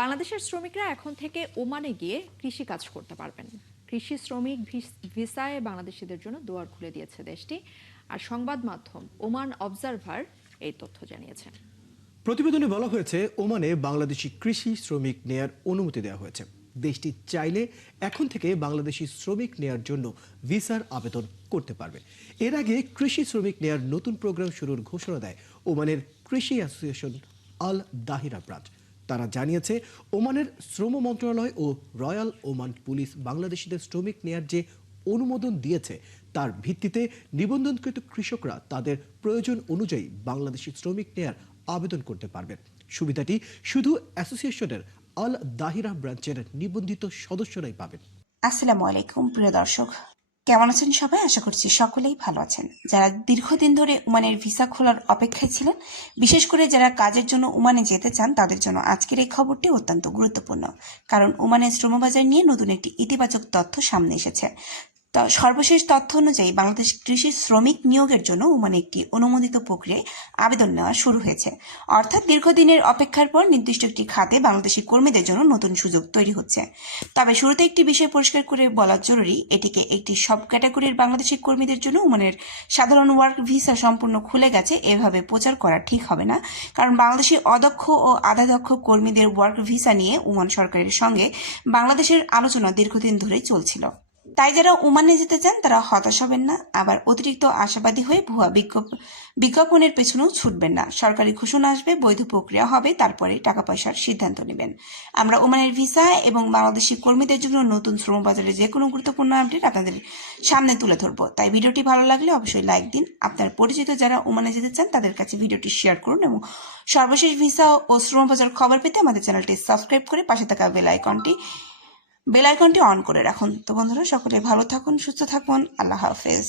বাংলাদেশের শ্রমিকরা এখন থেকে ওমানে গিয়ে কৃষি কাজ করতে পারবেন। কৃষি শ্রমিক ভিসায় বাংলাদেশিদের জন্য দুয়ার খুলে দিয়েছে দেশটি। আর সংবাদ মাধ্যম ওমান অবজারভার এই তথ্য জানিয়েছে। প্রতিবেদনে বলা হয়েছে, ওমানে বাংলাদেশি কৃষি শ্রমিক নেয়ার অনুমতি দেওয়া হয়েছে। দেশটি চাইলে এখন থেকে বাংলাদেশি শ্রমিক নেয়ার জন্য ভিসার আবেদন করতে পারবে। এর আগে কৃষি শ্রমিক নেয়ার নতুন প্রোগ্রাম শুরুর ঘোষণা দেয় ওমানের কৃষি অ্যাসোসিয়েশন আল দাহিরা ব্রাঞ্চ। তারা জানিয়েছে, ওমানের শ্রম মন্ত্রণালয় ও রয়্যাল ওমান পুলিশ বাংলাদেশিদের শ্রমিক নেয়ার যে অনুমোদন দিয়েছে তার ভিত্তিতে নিবন্ধনকৃত কৃষকরা তাদের প্রয়োজন অনুযায়ী বাংলাদেশি শ্রমিক নেয়ার আবেদন করতে পারবেন। সুবিধাটি শুধু অ্যাসোসিয়েশনের আল দাহিরা ব্রাঞ্চের নিবন্ধিত সদস্যরাই পাবেন। আসসালামু আলাইকুম প্রিয় দর্শক, কেমন আছেন সবাই? আশা করছি সকলেই ভালো আছেন। যারা দীর্ঘদিন ধরে ওমানের ভিসা খোলার অপেক্ষায় ছিলেন, বিশেষ করে যারা কাজের জন্য ওমানে যেতে চান, তাদের জন্য আজকের এই খবরটি অত্যন্ত গুরুত্বপূর্ণ। কারণ ওমানের শ্রমবাজার নিয়ে নতুন একটি ইতিবাচক তথ্য সামনে এসেছে। সর্বশেষ তথ্য অনুযায়ী বাংলাদেশ কৃষি শ্রমিক নিয়োগের জন্য ওমানে একটি অনুমোদিত প্রক্রিয়ায় আবেদন নেওয়া শুরু হয়েছে। অর্থাৎ দীর্ঘদিনের অপেক্ষার পর নির্দিষ্ট একটি খাতে বাংলাদেশি কর্মীদের জন্য নতুন সুযোগ তৈরি হচ্ছে। তবে শুরুতে একটি বিষয় পরিষ্কার করে বলা জরুরি, এটিকে একটি সব ক্যাটাগরির বাংলাদেশি কর্মীদের জন্য ওমানের সাধারণ ওয়ার্ক ভিসা সম্পূর্ণ খুলে গেছে এভাবে প্রচার করা ঠিক হবে না। কারণ বাংলাদেশি অদক্ষ ও আধা দক্ষ কর্মীদের ওয়ার্ক ভিসা নিয়ে ওমান সরকারের সঙ্গে বাংলাদেশের আলোচনা দীর্ঘদিন ধরেই চলছিল। তাই যারা ওমানে যেতে চান তারা হতাশ হবেন না, আবার অতিরিক্ত আশাবাদী হয়ে ভুয়া বিজ্ঞাপনের পেছনেও ছুটবেন না। সরকারি ঘোষণা আসবে, বৈধ প্রক্রিয়া হবে, তারপরে টাকা পয়সার সিদ্ধান্ত নেবেন। আমরা ওমানের ভিসা এবং বাংলাদেশি কর্মীদের জন্য নতুন শ্রমবাজারে যে কোনো গুরুত্বপূর্ণ আপডেট আপনাদের সামনে তুলে ধরবো। তাই ভিডিওটি ভালো লাগলে অবশ্যই লাইক দিন। আপনার পরিচিত যারা ওমানে যেতে চান তাদের কাছে ভিডিওটি শেয়ার করুন এবং সর্বশেষ ভিসা ও শ্রমবাজার খবর পেতে আমাদের চ্যানেলটি সাবস্ক্রাইব করে পাশে থাকা বেল আইকনটি অন করে রাখুন। তো বন্ধুরা, সকলে ভালো থাকুন, সুস্থ থাকুন। আল্লাহ হাফেজ।